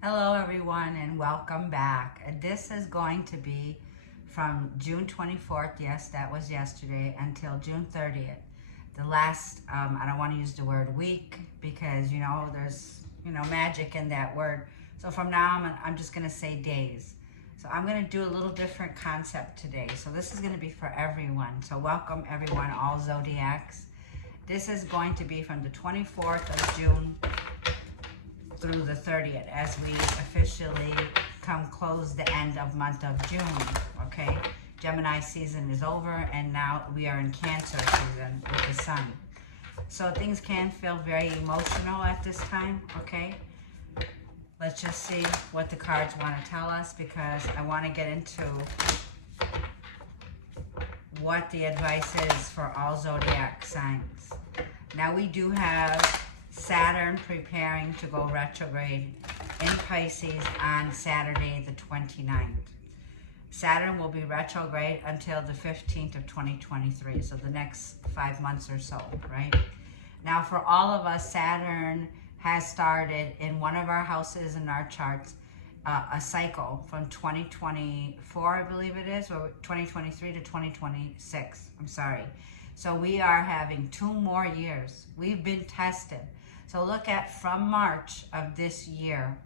Hello everyone and welcome back. This is going to be from June 24th, yes, that was yesterday, until June 30th. The last, I don't want to use the word week because, there's, magic in that word. So from now on, I'm just going to say days. So I'm going to do a little different concept today. So this is going to be for everyone. So welcome everyone, all Zodiacs. This is going to be from the 24th of June through the 30th as we officially close the end of month of June, okay? Gemini season is over and now we are in Cancer season with the sun. So things can feel very emotional at this time, okay? Let's just see what the cards want to tell us because I want to get into what the advice is for all Zodiac signs. Now we do have Saturn preparing to go retrograde in Pisces on Saturday the 29th. Saturn will be retrograde until the 15th of 2023, so the next 5 months or so, right? Now for all of us, Saturn has started in one of our houses in our charts, a cycle from 2024, I believe it is, or 2023 to 2026, I'm sorry. So we are having 2 more years. We've been tested. So look at from March of this year,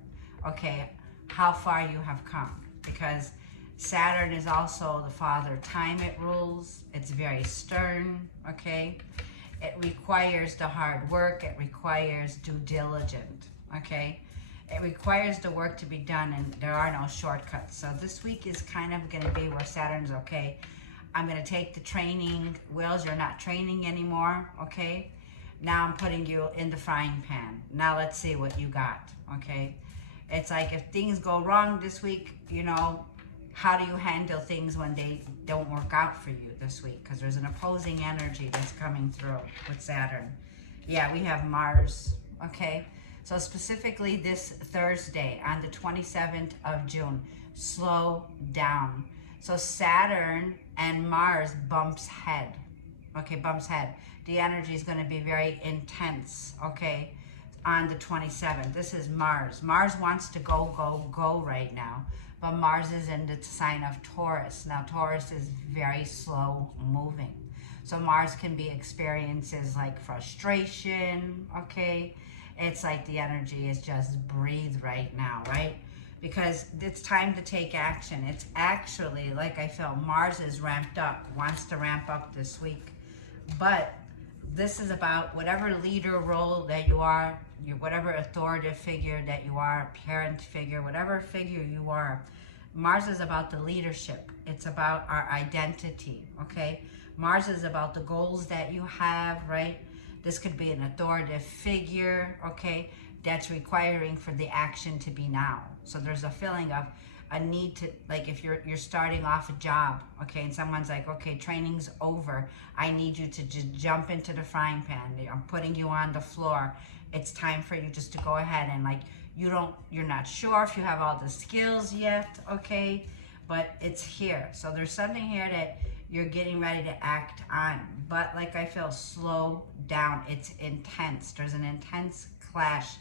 okay, how far you have come. Because Saturn is also the father time it rules. It's very stern, okay? It requires the hard work. It requires due diligence, okay? It requires the work to be done and there are no shortcuts. So this week is kind of going to be where Saturn's okay. I'm going to take the training wheels. You're not training anymore, okay? Now I'm putting you in the frying pan. Now let's see what you got, okay? It's like if things go wrong this week, how do you handle things when they don't work out for you this week? Because there's an opposing energy that's coming through with Saturn. Yeah, we have Mars, okay? So specifically this Thursday on the 27th of June, slow down. So Saturn and Mars bumps head, okay, bumps head. The energy is going to be very intense, okay, on the 27th. This is Mars. Mars wants to go, go, go right now, but Mars is in the sign of Taurus. Now, Taurus is very slow moving. So Mars can be experiences like frustration, okay? It's like the energy is just breathe right now, right? Because it's time to take action. It's actually, like I feel, Mars is ramped up, wants to ramp up this week. But this is about whatever leader role that you are, whatever authoritative figure that you are, parent figure, whatever figure you are. Mars is about the leadership. It's about our identity, okay? Mars is about the goals that you have, right? This could be an authoritative figure, okay, that's requiring for the action to be now. So there's a feeling of a need to, like if you're starting off a job, okay, and someone's like, okay, training's over. I need you to just jump into the frying pan. I'm putting you on the floor. It's time for you just to go ahead and like, you're not sure if you have all the skills yet, okay, but it's here. So there's something here that you're getting ready to act on. But like I feel, slow down. It's intense. There's an intense clash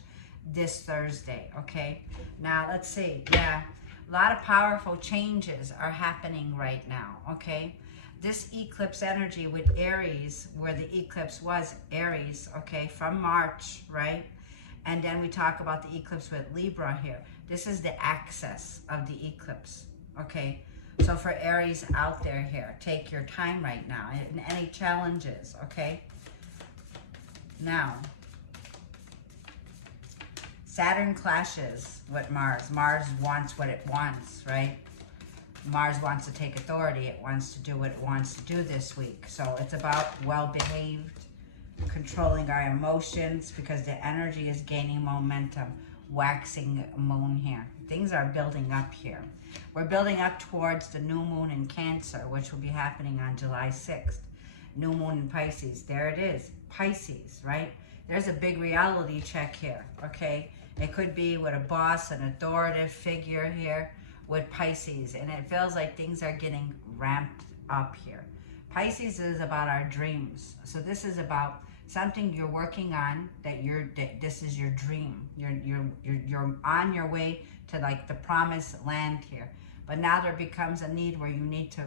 this Thursday, okay? Now, let's see. Yeah, a lot of powerful changes are happening right now, okay? This eclipse energy with Aries, where the eclipse was Aries, okay, from March, right? And then we talk about the eclipse with Libra here. This is the axis of the eclipse, okay? So for Aries out there here, take your time right now. And any challenges, okay? Now, Saturn clashes with Mars. Mars wants what it wants, right? Mars wants to take authority. It wants to do what it wants to do this week. So it's about well-behaved, controlling our emotions because the energy is gaining momentum, waxing moon here. Things are building up here. We're building up towards the new moon in Cancer, which will be happening on July 6th. New moon in Pisces. There it is. Pisces, right? There's a big reality check here, okay? It could be with a boss, an authoritative figure here with Pisces. And it feels like things are getting ramped up here. Pisces is about our dreams. So this is about something you're working on, that this is your dream. You're on your way to like the promised land here. But now there becomes a need where you need to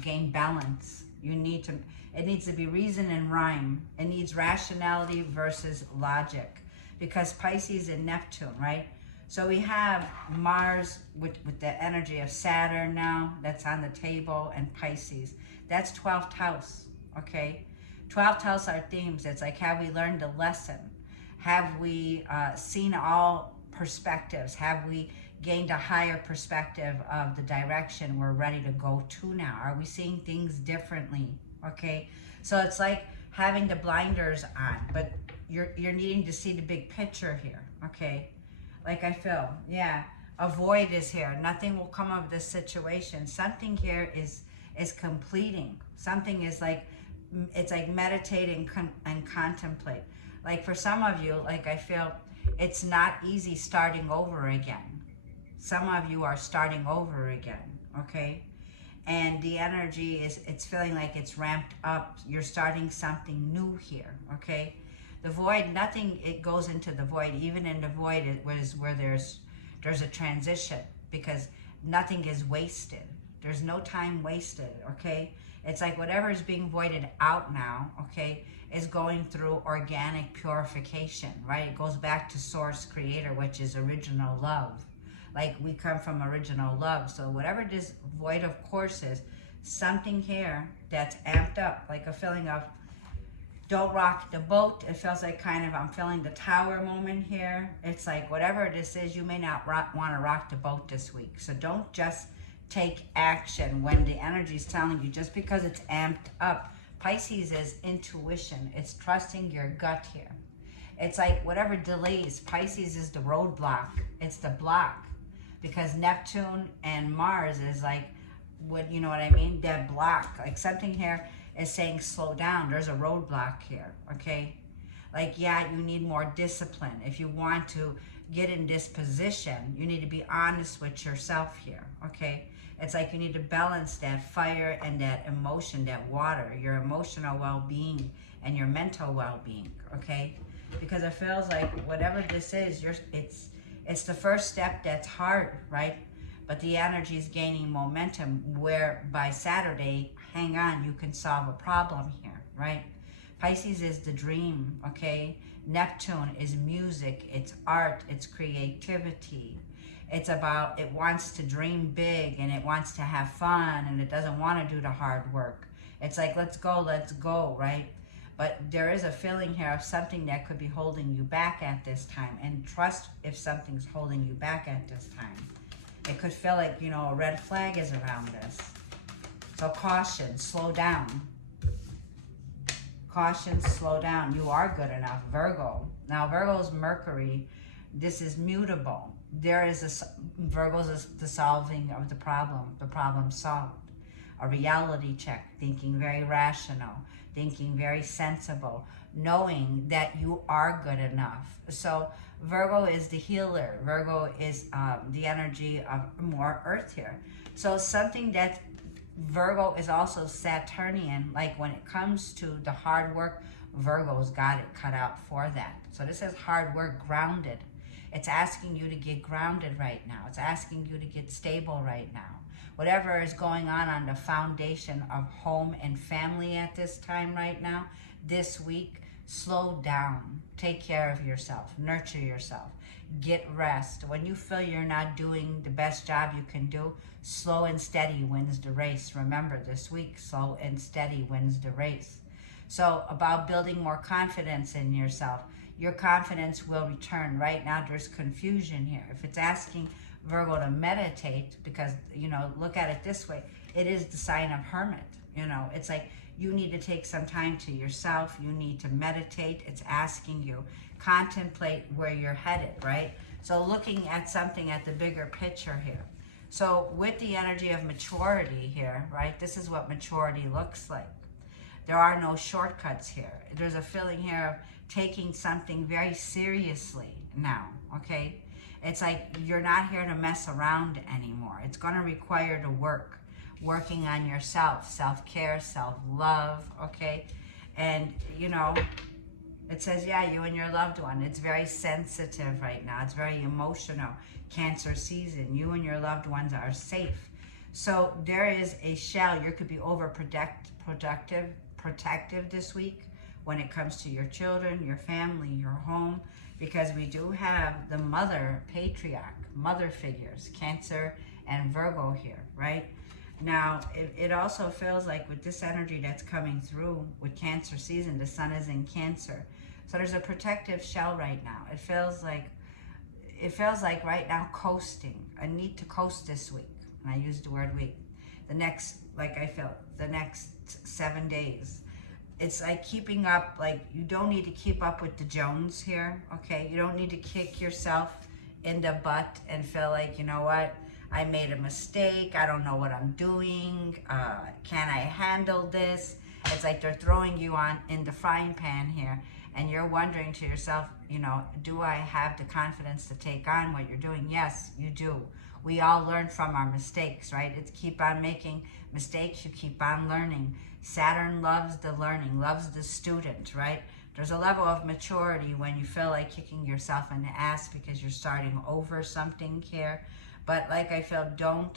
gain balance. It needs to be reason and rhyme. It needs rationality versus logic. Because Pisces and Neptune, right? So we have Mars with the energy of Saturn now, that's on the table, and Pisces. That's 12th house, okay? 12th house are themes. It's like, have we learned a lesson? Have we seen all perspectives? Have we gained a higher perspective of the direction we're ready to go to now? Are we seeing things differently, okay? So it's like having the blinders on, but you're needing to see the big picture here, okay? Like I feel, yeah, a void is here. Nothing will come of this situation. Something here is completing. Something is like, it's like meditate and contemplate. Like for some of you, like I feel, it's not easy starting over again. Some of you are starting over again, okay? And the energy is, it's feeling like it's ramped up. You're starting something new here, okay? The void, nothing, it goes into the void. Even in the void, it was where there's a transition, because nothing is wasted. There's no time wasted, okay? It's like whatever is being voided out now, okay, is going through organic purification, right? It goes back to source creator, which is original love. Like we come from original love. So whatever this void of course is, something here that's amped up, like a feeling of, don't rock the boat. It feels like kind of, I'm feeling the tower moment here. It's like whatever this is, you may not want to rock the boat this week. So don't just take action when the energy is telling you, just because it's amped up. Pisces is intuition. It's trusting your gut here. It's like whatever delays, Pisces is the roadblock. It's the block. Because Neptune and Mars is like, what, you know what I mean? That block. Like something here is saying slow down. There's a roadblock here, okay? Like, yeah, you need more discipline. If you want to get in this position, you need to be honest with yourself here, okay? It's like you need to balance that fire and that emotion, that water, your emotional well-being and your mental well-being, okay? Because it feels like whatever this is, it's the first step that's hard, right? But the energy is gaining momentum, where by Saturday, hang on, you can solve a problem here, right? Pisces is the dream, okay? Neptune is music, it's art, it's creativity. It's about, it wants to dream big and it wants to have fun and it doesn't want to do the hard work. It's like, let's go, right? But there is a feeling here of something that could be holding you back at this time. And trust if something's holding you back at this time. It could feel like, you know, a red flag is around this. So caution, slow down. Caution, slow down. You are good enough, Virgo. Now, Virgo's Mercury, this is mutable. Virgo's is the solving of the problem solved. A reality check, thinking very rational, thinking very sensible, knowing that you are good enough. So Virgo is the healer. Virgo is the energy of more earth here. So something that Virgo is also Saturnian, like when it comes to the hard work, Virgo's got it cut out for that. So this is hard work, grounded. It's asking you to get grounded right now. It's asking you to get stable right now. Whatever is going on the foundation of home and family at this time right now, this week, slow down. Take care of yourself. Nurture yourself. Get rest. When you feel you're not doing the best job you can do, slow and steady wins the race. Remember, this week, slow and steady wins the race. So about building more confidence in yourself. Your confidence will return. Right now, there's confusion here. If it's asking Virgo to meditate, because, you know, look at it this way, it is the sign of hermit. You know, it's like you need to take some time to yourself. You need to meditate. It's asking you, contemplate where you're headed, right? So looking at something at the bigger picture here. So with the energy of maturity here, right, this is what maturity looks like. There are no shortcuts here. There's a feeling here of taking something very seriously now, okay? It's like you're not here to mess around anymore. It's going to require the work, working on yourself, self-care, self-love, okay? And, you know, It says, yeah, you and your loved one. It's very sensitive right now. It's very emotional. Cancer season. You and your loved ones are safe. So there is a shell. You could be protective this week when it comes to your children, your family, your home, because we do have the mother, patriarch, mother figures, Cancer and Virgo here, right? Now, it also feels like with this energy that's coming through with Cancer season, the sun is in Cancer. So there's a protective shell right now. It feels like right now coasting. I need to coast this week. And I use the word week. The next 7 days. It's like keeping up, like you don't need to keep up with the Jones here, okay? You don't need to kick yourself in the butt and feel like, you know what, I made a mistake, I don't know what I'm doing, can I handle this? It's like they're throwing you in the frying pan here, and you're wondering to yourself, you know, do I have the confidence to take on what you're doing? Yes, you do. We all learn from our mistakes, right? It's keep on making mistakes, you keep on learning. Saturn loves the learning, loves the student, right? There's a level of maturity when you feel like kicking yourself in the ass because you're starting over something here. But like I feel, don't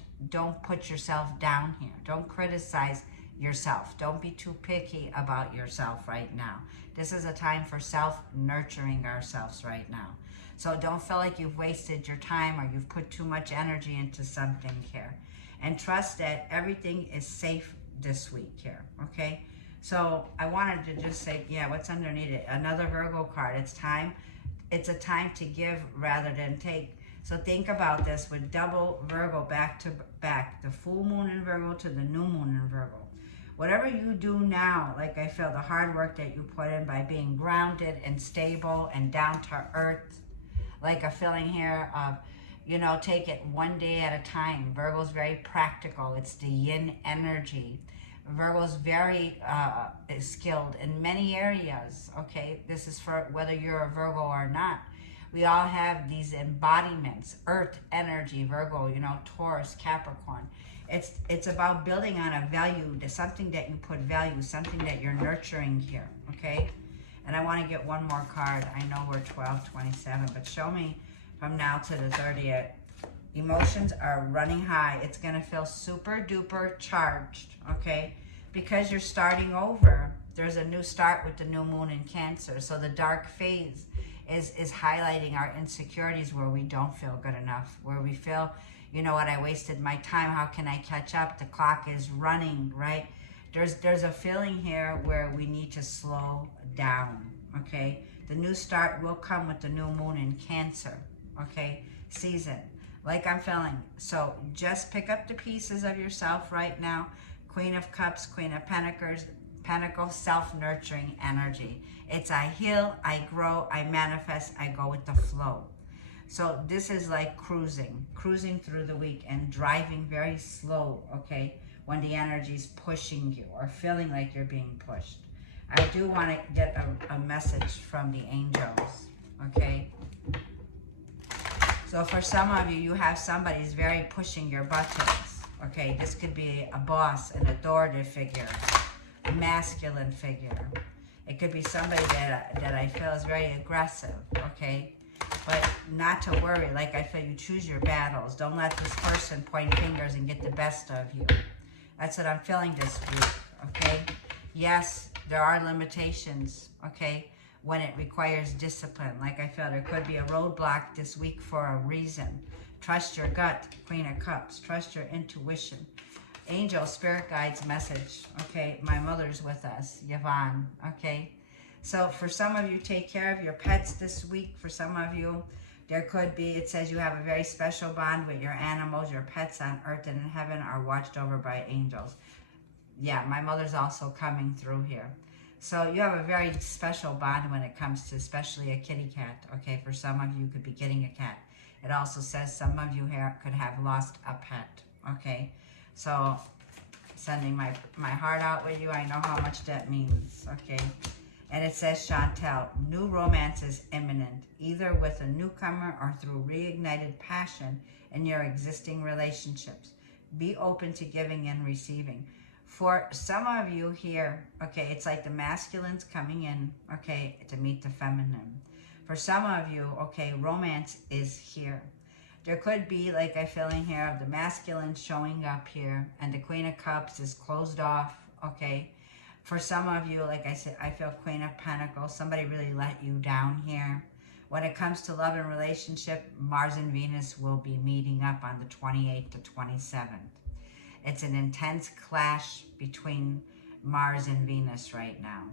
put yourself down here. Don't criticize yourself. Don't be too picky about yourself right now. This is a time for self-nurturing ourselves right now. So don't feel like you've wasted your time or you've put too much energy into something here. And trust that everything is safe this week here, okay? So I wanted to just say, yeah, what's underneath it? Another Virgo card. It's a time to give rather than take. So think about this with double Virgo back to back, the full moon in Virgo to the new moon in Virgo. Whatever you do now, like I feel the hard work that you put in by being grounded and stable and down to earth, like a feeling here of, you know, take it one day at a time. Virgo's very practical. It's the yin energy. Virgo's very skilled in many areas, okay? This is for whether you're a Virgo or not. We all have these embodiments, earth energy, Virgo, you know, Taurus, Capricorn. It's about building on a value, something that you put value, something that you're nurturing here, okay? And I want to get one more card. I know we're 12:27, but show me from now to the 30th. Emotions are running high. It's going to feel super duper charged, okay? Because you're starting over. There's a new start with the new moon in Cancer. So the dark phase is highlighting our insecurities where we don't feel good enough, where we feel, you know what, I wasted my time. How can I catch up? The clock is running, right? There's a feeling here where we need to slow down, okay? The new start will come with the new moon in Cancer, okay, season, like I'm feeling. So just pick up the pieces of yourself right now. Queen of Cups, Queen of Pentacles, self-nurturing energy. It's I heal, I grow, I manifest, I go with the flow. So this is like cruising through the week and driving very slow, okay, when the energy's pushing you or feeling like you're being pushed. I do want to get a message from the angels, okay? So for some of you, you have somebody who's very pushing your buttons, okay? This could be a boss, an authoritative figure, a masculine figure. It could be somebody that I feel is very aggressive, okay? But not to worry, like I feel you choose your battles. Don't let this person point fingers and get the best of you. That's what I'm feeling this week, okay? Yes, there are limitations, okay, when it requires discipline. Like I feel there could be a roadblock this week for a reason. Trust your gut, Queen of Cups. Trust your intuition. Angel, spirit guides message, okay? My mother's with us, Yvonne, okay? So for some of you, take care of your pets this week. For some of you, there could be, it says you have a very special bond with your animals. Your pets on earth and in heaven are watched over by angels. Yeah, my mother's also coming through here. So you have a very special bond when it comes to especially a kitty cat, okay? For some of you, could be getting a cat. It also says some of you here could have lost a pet, okay? So sending my heart out with you. I know how much that means, okay? And it says, Chantel, new romance is imminent, either with a newcomer or through reignited passion in your existing relationships. Be open to giving and receiving. For some of you here, okay, it's like the masculine's coming in, okay, to meet the feminine. For some of you, okay, romance is here. There could be, like I feel in here, of the masculine showing up here, and the Queen of Cups is closed off, okay? For some of you, like I said, I feel Queen of Pentacles. Somebody really let you down here. When it comes to love and relationship, Mars and Venus will be meeting up on the 28th to 27th. It's an intense clash between Mars and Venus right now.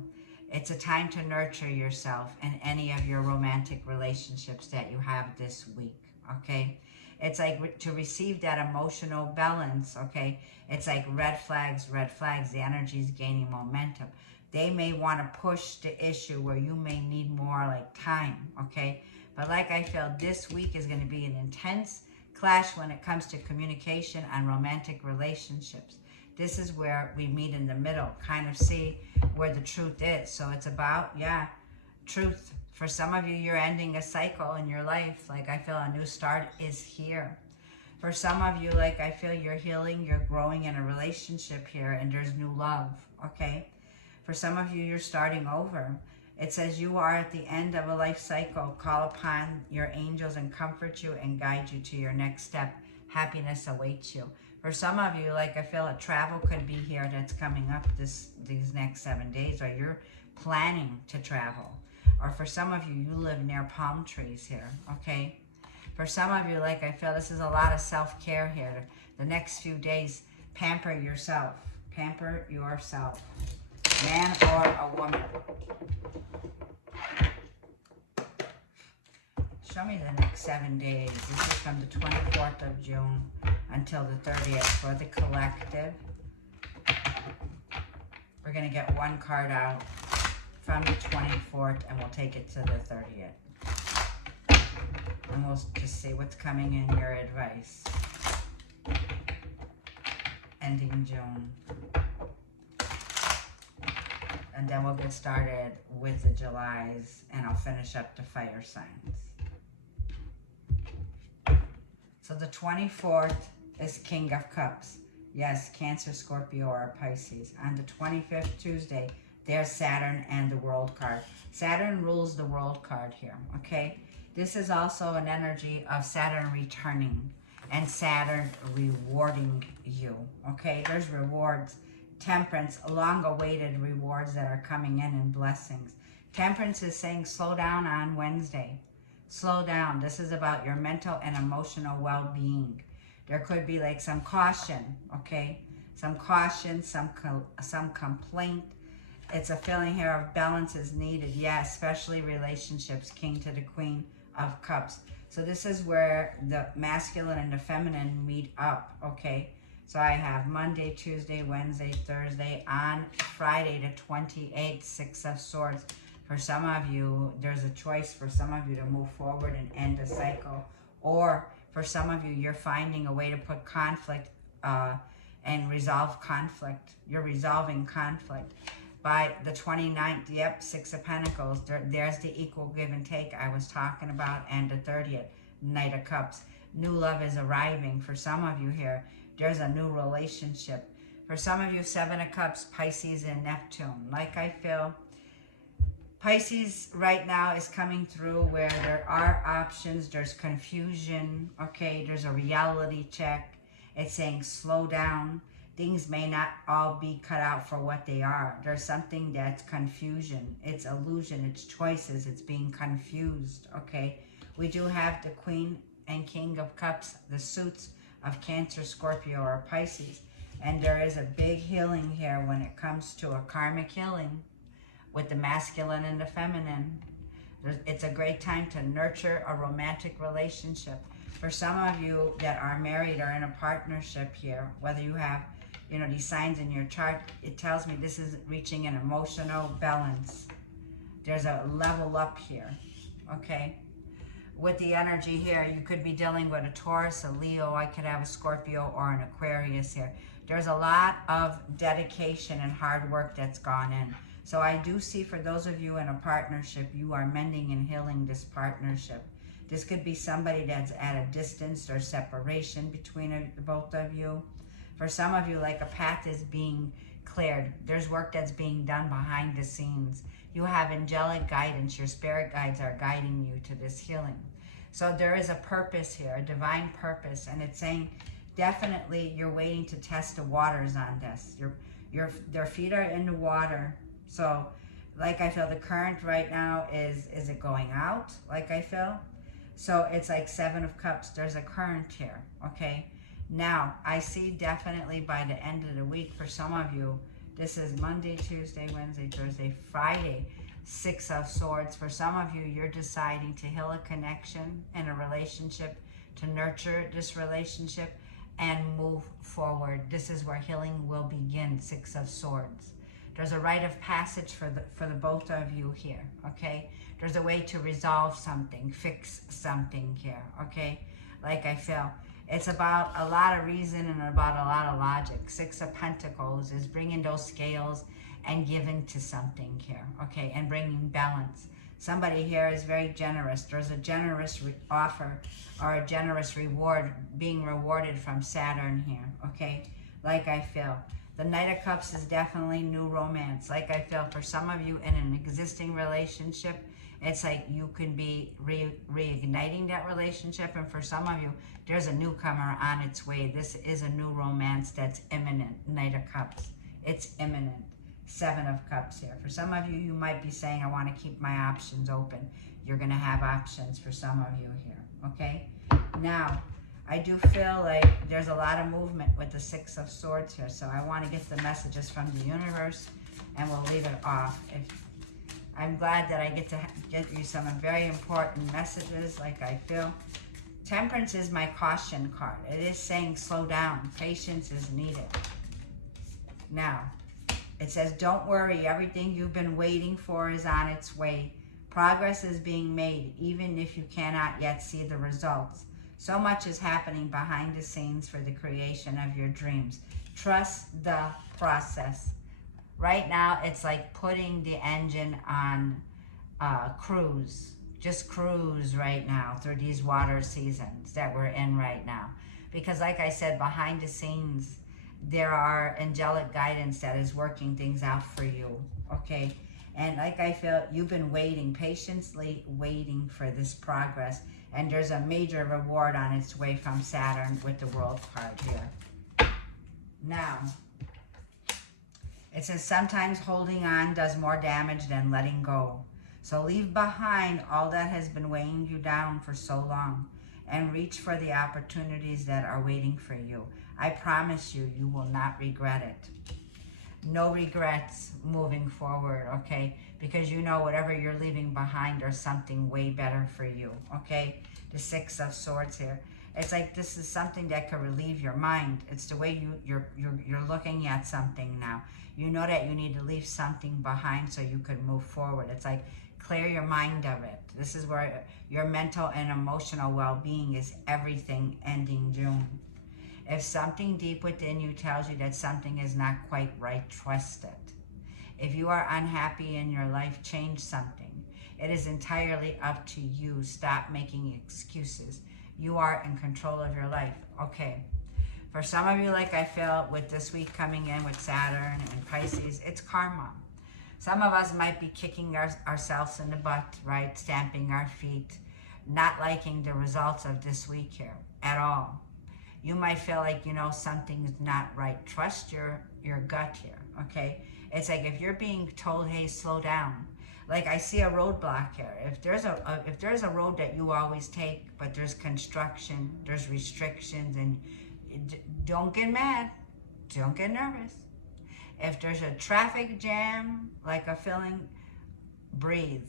It's a time to nurture yourself in any of your romantic relationships that you have this week, okay? It's like to receive that emotional balance, okay? It's like red flags, the energy is gaining momentum. They may want to push the issue where you may need more like time, okay? But like I feel, this week is going to be an intense clash when it comes to communication and romantic relationships. This is where we meet in the middle, kind of see where the truth is. So it's about, yeah, truth. For some of you, you're ending a cycle in your life. Like I feel a new start is here. For some of you, like I feel you're healing, you're growing in a relationship here, and there's new love, okay? For some of you, you're starting over. It says you are at the end of a life cycle. Call upon your angels and comfort you and guide you to your next step. Happiness awaits you. For some of you, like I feel a travel could be here that's coming up these next 7 days, or you're planning to travel. Or for some of you, you live near palm trees here, okay? For some of you, like I feel this is a lot of self-care here. The next few days, pamper yourself. Pamper yourself. Man or a woman. Show me the next 7 days. This is from the 24th of June until the 30th for the collective. We're going to get one card out from the 24th and we'll take it to the 30th. And we'll just see what's coming in your advice. Ending June. And then we'll get started with the Julys and I'll finish up the fire signs. So the 24th is King of Cups. Yes, Cancer, Scorpio, or Pisces. On the 25th, Tuesday, there's Saturn and the World card. Saturn rules the World card here, okay? This is also an energy of Saturn returning and Saturn rewarding you, okay? There's rewards. Temperance, long-awaited rewards that are coming in blessings. Temperance is saying slow down on Wednesday. Slow down. This is about your mental and emotional well-being. There could be like some caution, okay? Some caution, some complaint. It's a feeling here of balance is needed. Yeah, especially relationships, King to the Queen of Cups. So this is where the masculine and the feminine meet up, okay? So I have Monday, Tuesday, Wednesday, Thursday, on Friday the 28th, Six of Swords. For some of you, there's a choice for some of you to move forward and end a cycle. Or for some of you, you're finding a way to put conflict and resolve conflict. You're resolving conflict. By the 29th, yep, Six of Pentacles, there's the equal give and take I was talking about. And the 30th, Knight of Cups. New love is arriving for some of you here. There's a new relationship. For some of you, Seven of Cups, Pisces and Neptune. Like I feel, Pisces right now is coming through where there are options, there's confusion, okay, there's a reality check. It's saying slow down. Things may not all be cut out for what they are. There's something that's confusion. It's illusion, it's choices, it's being confused, okay? We do have the Queen and King of Cups, the suits of Cancer, Scorpio, or Pisces. And there is a big healing here when it comes to a karmic healing with the masculine and the feminine. It's a great time to nurture a romantic relationship. For some of you that are married or in a partnership here, whether you have, you know, these signs in your chart, it tells me this is reaching an emotional balance. There's a level up here, okay? With the energy here, you could be dealing with a Taurus, a Leo, I could have a Scorpio or an Aquarius here. There's a lot of dedication and hard work that's gone in. So I do see for those of you in a partnership, you are mending and healing this partnership. This could be somebody that's at a distance or separation between the both of you. For some of you, like a path is being cleared. There's work that's being done behind the scenes. You have angelic guidance. Your spirit guides are guiding you to this healing. So there is a purpose here, a divine purpose. And it's saying definitely you're waiting to test the waters on this. Their feet are in the water. So like I feel the current right now is it going out? Like I feel. So it's like 7 of Cups. There's a current here. Okay. Now, I see definitely by the end of the week, for some of you, this is Monday, Tuesday, Wednesday, Thursday, Friday, 6 of Swords. For some of you, you're deciding to heal a connection and a relationship, to nurture this relationship and move forward. This is where healing will begin, 6 of Swords. There's a rite of passage for the both of you here, okay? There's a way to resolve something, fix something here, okay? Like I feel. It's about a lot of reason and about a lot of logic. 6 of Pentacles is bringing those scales and giving to something here, okay, and bringing balance. Somebody here is very generous. There's a generous offer or a generous reward being rewarded from Saturn here, okay, like I feel. The Knight of Cups is definitely new romance. Like I feel for some of you in an existing relationship, it's like you can be reigniting that relationship. And for some of you, there's a newcomer on its way. This is a new romance that's imminent. Knight of Cups. It's imminent. 7 of Cups here. For some of you, you might be saying, I want to keep my options open. You're going to have options for some of you here. Okay? Now, I do feel like there's a lot of movement with the 6 of Swords here. So I want to get the messages from the universe and we'll leave it off. I'm glad that I get to get you some very important messages, like I feel. Temperance is my caution card. It is saying slow down. Patience is needed. Now, it says, don't worry. Everything you've been waiting for is on its way. Progress is being made, even if you cannot yet see the results. So much is happening behind the scenes for the creation of your dreams. Trust the process. Right now, it's like putting the engine on cruise. Just cruise right now through these water seasons that we're in right now. Because like I said, behind the scenes, there are angelic guidance that is working things out for you, okay? And like I feel, you've been waiting, patiently waiting for this progress. And there's a major reward on its way from Saturn with the World card here. Now, it says sometimes holding on does more damage than letting go. So leave behind all that has been weighing you down for so long and reach for the opportunities that are waiting for you. I promise you, you will not regret it. No regrets moving forward, okay? Because you know whatever you're leaving behind or something way better for you, okay? The 6 of Swords here. It's like this is something that could relieve your mind. It's the way you're looking at something now. You know that you need to leave something behind so you could move forward. It's like clear your mind of it. This is where your mental and emotional well-being is everything ending June. If something deep within you tells you that something is not quite right, trust it. If you are unhappy in your life, change something. It is entirely up to you. Stop making excuses. You are in control of your life. Okay. For some of you, like I feel, with this week coming in with Saturn and Pisces, it's karma. Some of us might be kicking ourselves in the butt, right? Stamping our feet, not liking the results of this week here at all. You might feel like, you know, something's not right. Trust your gut here, okay? It's like if you're being told, hey, slow down. Like I see a roadblock here. If there's a road that you always take, but there's construction, there's restrictions, and don't get mad, don't get nervous. If there's a traffic jam, like a feeling, breathe.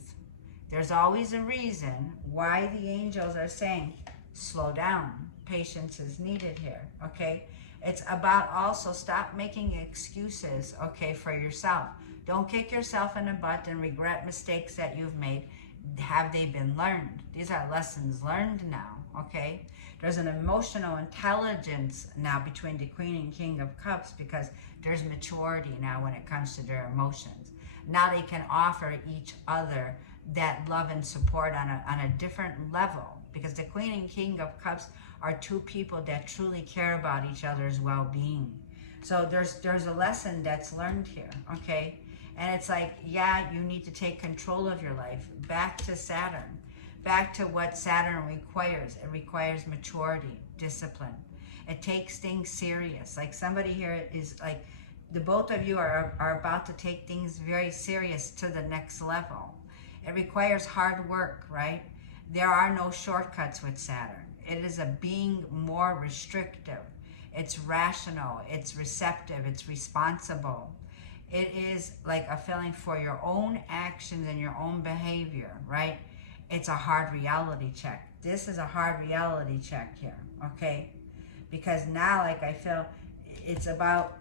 There's always a reason why the angels are saying, slow down. Patience is needed here, okay? It's about also stop making excuses, okay, for yourself. Don't kick yourself in the butt and regret mistakes that you've made. Have they been learned? These are lessons learned now, okay? There's an emotional intelligence now between the Queen and King of Cups because there's maturity now when it comes to their emotions. Now they can offer each other that love and support on a different level because the Queen and King of Cups are two people that truly care about each other's well-being. So there's a lesson that's learned here, okay? And it's like, yeah, you need to take control of your life. Back to Saturn. Back to what Saturn requires. It requires maturity, discipline. It takes things serious. Like somebody here is like, the both of you are about to take things very serious to the next level. It requires hard work, right? There are no shortcuts with Saturn. It is a being more restrictive. It's rational, it's receptive, it's responsible. It is like a feeling for your own actions and your own behavior, right? It's a hard reality check. This is a hard reality check here, okay? Because now, like, I feel it's about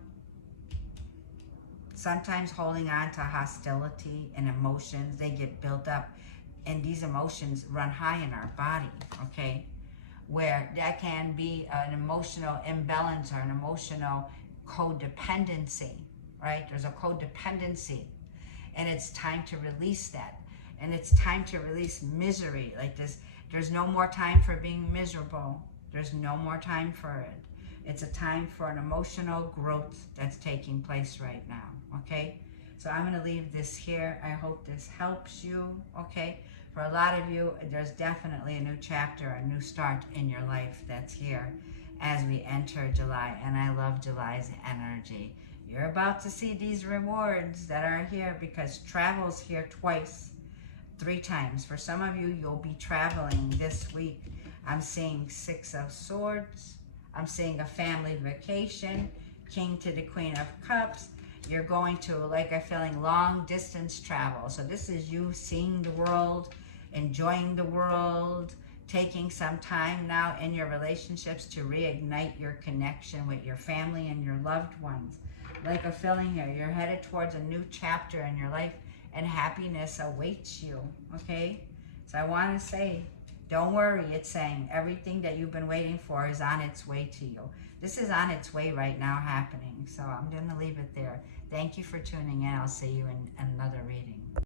sometimes holding on to hostility and emotions. They get built up, and these emotions run high in our body, okay? Where that can be an emotional imbalance or an emotional codependency, right? There's a codependency, and it's time to release that. And it's time to release misery. Like this, there's no more time for being miserable. There's no more time for it. It's a time for an emotional growth that's taking place right now, okay? So I'm going to leave this here. I hope this helps you, okay? For a lot of you, there's definitely a new chapter, a new start in your life that's here as we enter July. And I love July's energy. You're about to see these rewards that are here because travel's here twice, 3 times. For some of you, you'll be traveling this week. I'm seeing 6 of Swords. I'm seeing a family vacation, King to the Queen of Cups. You're going to, like, a feeling long distance travel. So this is you seeing the world, enjoying the world, taking some time now in your relationships to reignite your connection with your family and your loved ones. Like a feeling here, you're headed towards a new chapter in your life and happiness awaits you, okay? So I want to say, don't worry, it's saying everything that you've been waiting for is on its way to you. This is on its way right now happening. So I'm going to leave it there. Thank you for tuning in. I'll see you in another reading.